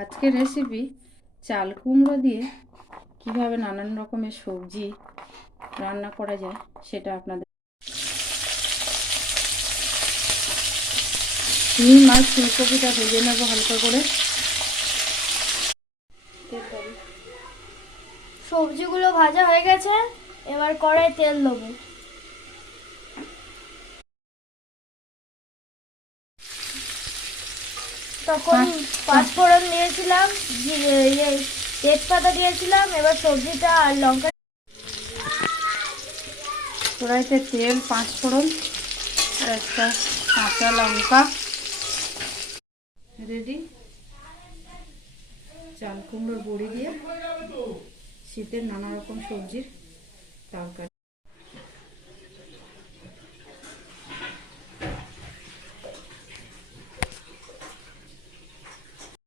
আজকের রেসিপি চাল কুমড়ো দিয়ে কিভাবে নানান রকমের সবজি রান্না করা যায় সেটা আপনাদের। শিম আর ফুলকপিটা ভেজে নেব হালকা করে। সবজিগুলো ভাজা হয়ে গেছে, এবার কড়াই তেল দেবো। তখন পাঁচফোড়ন দিয়েছিলাম, তেজপাতা দিয়েছিলাম, এবার সবজিটা আর লঙ্কা। কড়াইতে তেল, পাঁচফোড়ন আর একটা কাঁচা লঙ্কা রেডি। চাল কুমড়োর বড়ি দিয়ে শীতের নানা রকম সবজির তরকারি।